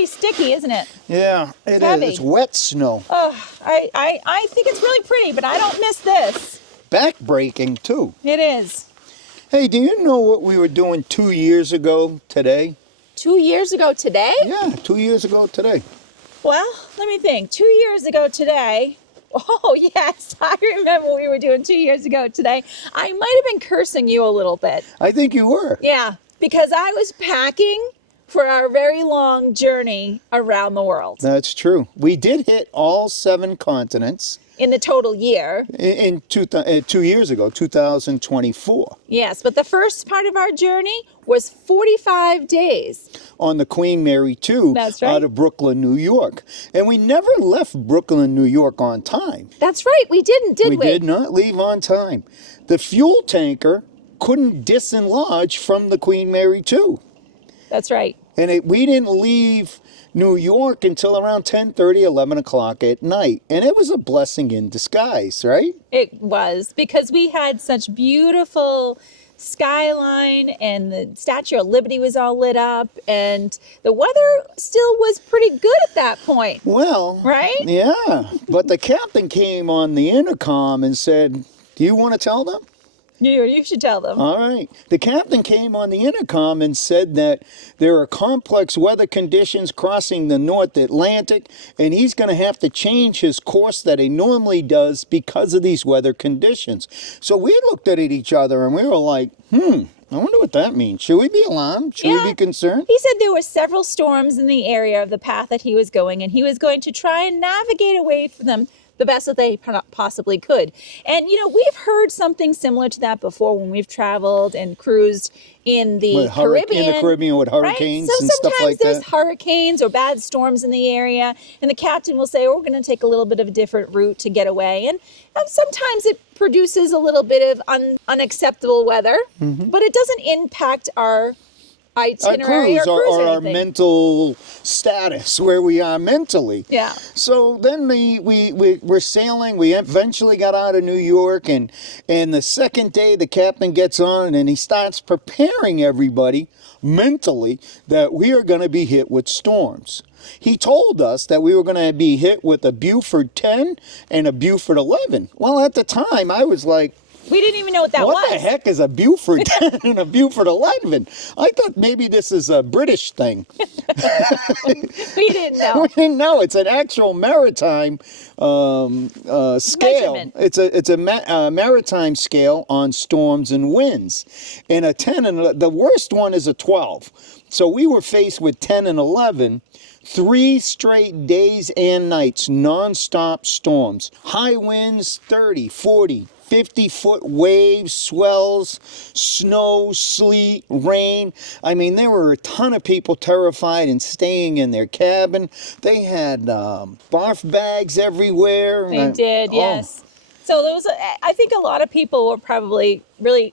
pretty sticky, isn't it? Yeah, it heavy. is. It's wet snow. Oh, I think it's really pretty, but I don't miss this. Backbreaking, too. It is. Hey, do you know what we were doing 2 years ago today? 2 years ago today? Yeah, 2 years ago today. Well, let me think. 2 years ago today. Oh, yes, I remember what we were doing 2 years ago today. I might have been cursing you a little bit. I think you were. Yeah, because I was packing for our very long journey around the world. That's true. We did hit all 7 continents In the total year. in 2 years ago, 2024. Yes, but the first part of our journey was 45 days. On the Queen Mary 2 That's right. out of Brooklyn, New York. And we never left Brooklyn, New York on time. That's right, we didn't, did we? We did not leave on time. The fuel tanker couldn't disenlarge from the Queen Mary 2. That's right. And we didn't leave New York until around 10:30, 11 o'clock at night. And it was a blessing in disguise, right? It was, because we had such beautiful skyline and the Statue of Liberty was all lit up and the weather still was pretty good at that point. Well, right? Yeah. But the captain came on the intercom and said, "Do you want to tell them?" You should tell them. All right. The captain came on the intercom and said that there are complex weather conditions crossing the North Atlantic, and he's going to have to change his course that he normally does because of these weather conditions. So we looked at each other and we were like, I wonder what that means. Should we be alarmed? Should we be concerned? He said there were several storms in the area of the path that he was going, and he was going to try and navigate away from them the best that they possibly could. And, we've heard something similar to that before when we've traveled and cruised in the Caribbean. In the Caribbean with hurricanes, right? and stuff like that. So sometimes there's hurricanes or bad storms in the area, and the captain will say, we're going to take a little bit of a different route to get away. And sometimes it produces a little bit of unacceptable weather, but it doesn't impact our itinerary or our mental status, where we are mentally. Yeah. So then we're sailing. We eventually got out of New York, and the second day the captain gets on and he starts preparing everybody mentally that we are going to be hit with storms. He told us that we were going to be hit with a Buford 10 and a Buford 11. Well, at the time I was like, we didn't even know what that was. What the heck is a Buford 10 and a Buford 11? I thought maybe this is a British thing. We didn't know. We didn't know. It's an actual maritime scale. Measurement. It's a maritime scale on storms and winds. And a 10 and the worst one is a 12. So we were faced with 10 and 11. 3 straight days and nights, non-stop storms. High winds, 30, 40, 50-foot waves, swells, snow, sleet, rain. I mean, there were a ton of people terrified and staying in their cabin. They had barf bags everywhere. They did, yes. So I think a lot of people were probably really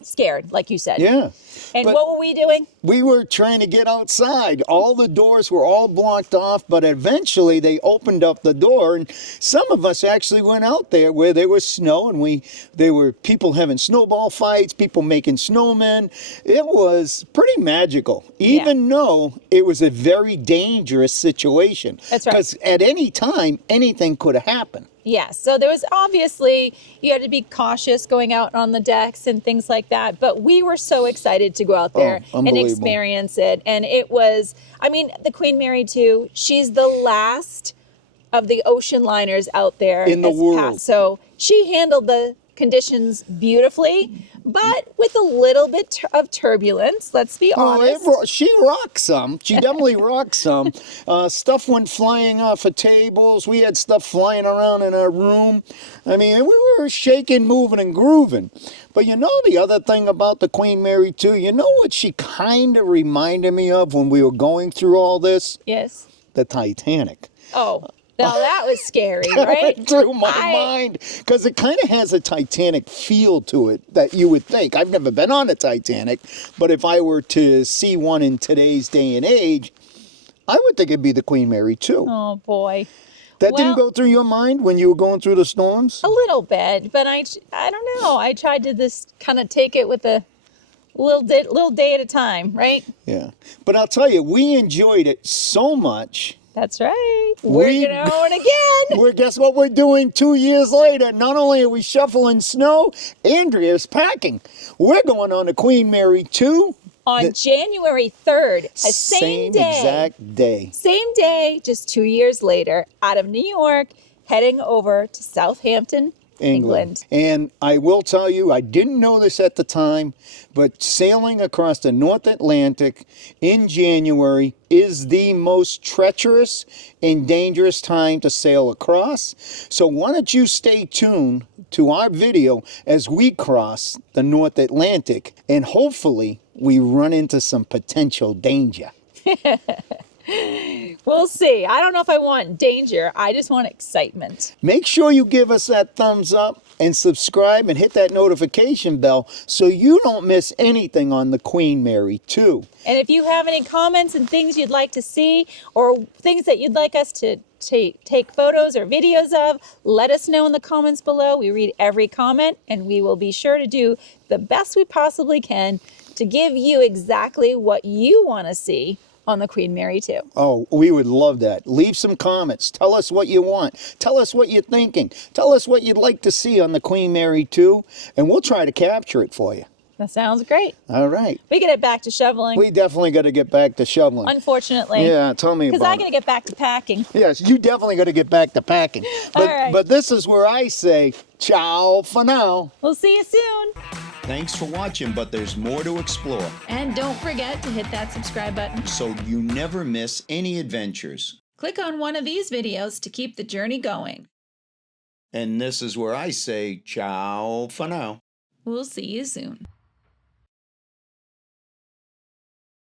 scared, like you said. Yeah. And what were we doing? We were trying to get outside. All the doors were all blocked off, but eventually they opened up the door, and some of us actually went out there where there was snow, and there were people having snowball fights, people making snowmen. It was pretty magical, even though it was a very dangerous situation. That's right. Because at any time, anything could have happened. Yes, so there was obviously, you had to be cautious going out on the decks and things like that, but we were so excited to go out there and experience it. And it was, the Queen Mary 2, she's the last of the ocean liners out there in the world. So she handled the conditions beautifully, but with a little bit of turbulence, let's be honest. She rocked some. She definitely rocked some. Stuff went flying off of tables. We had stuff flying around in our room. We were shaking, moving, and grooving. But the other thing about the Queen Mary 2, you know what she kind of reminded me of when we were going through all this? Yes. The Titanic. Oh. Now that was scary, right? Went through my mind, because it kind of has a Titanic feel to it that you would think. I've never been on a Titanic, but if I were to see one in today's day and age, I would think it'd be the Queen Mary 2. Oh, boy. That didn't go through your mind when you were going through the storms? A little bit, but I don't know. I tried to kind of take it with a little day at a time, right? Yeah. But I'll tell you, we enjoyed it so much. That's right. We're going again. Guess what we're doing 2 years later? Not only are we shoveling snow, Andrea's packing. We're going on the Queen Mary 2. On January 3rd, same day. Exact day. Same day, just 2 years later, out of New York, heading over to Southampton, England. And I will tell you, I didn't know this at the time, but sailing across the North Atlantic in January is the most treacherous and dangerous time to sail across. So why don't you stay tuned to our video as we cross the North Atlantic, and hopefully we run into some potential danger. We'll see. I don't know if I want danger. I just want excitement. Make sure you give us that thumbs up and subscribe and hit that notification bell so you don't miss anything on the Queen Mary 2. And if you have any comments and things you'd like to see, or things that you'd like us to take photos or videos of, let us know in the comments below. We read every comment, and we will be sure to do the best we possibly can to give you exactly what you want to see on the Queen Mary 2. Oh, we would love that. Leave some comments. Tell us what you want. Tell us what you're thinking. Tell us what you'd like to see on the Queen Mary 2, and we'll try to capture it for you. That sounds great. All right. We get back to shoveling. We definitely got to get back to shoveling. Unfortunately. Yeah, tell me about it. Because I got to get back to packing. Yes, you definitely got to get back to packing. All right. But this is where I say, ciao for now. We'll see you soon. Thanks for watching, but there's more to explore. And don't forget to hit that subscribe button so you never miss any adventures. Click on one of these videos to keep the journey going. And this is where I say, ciao for now. We'll see you soon.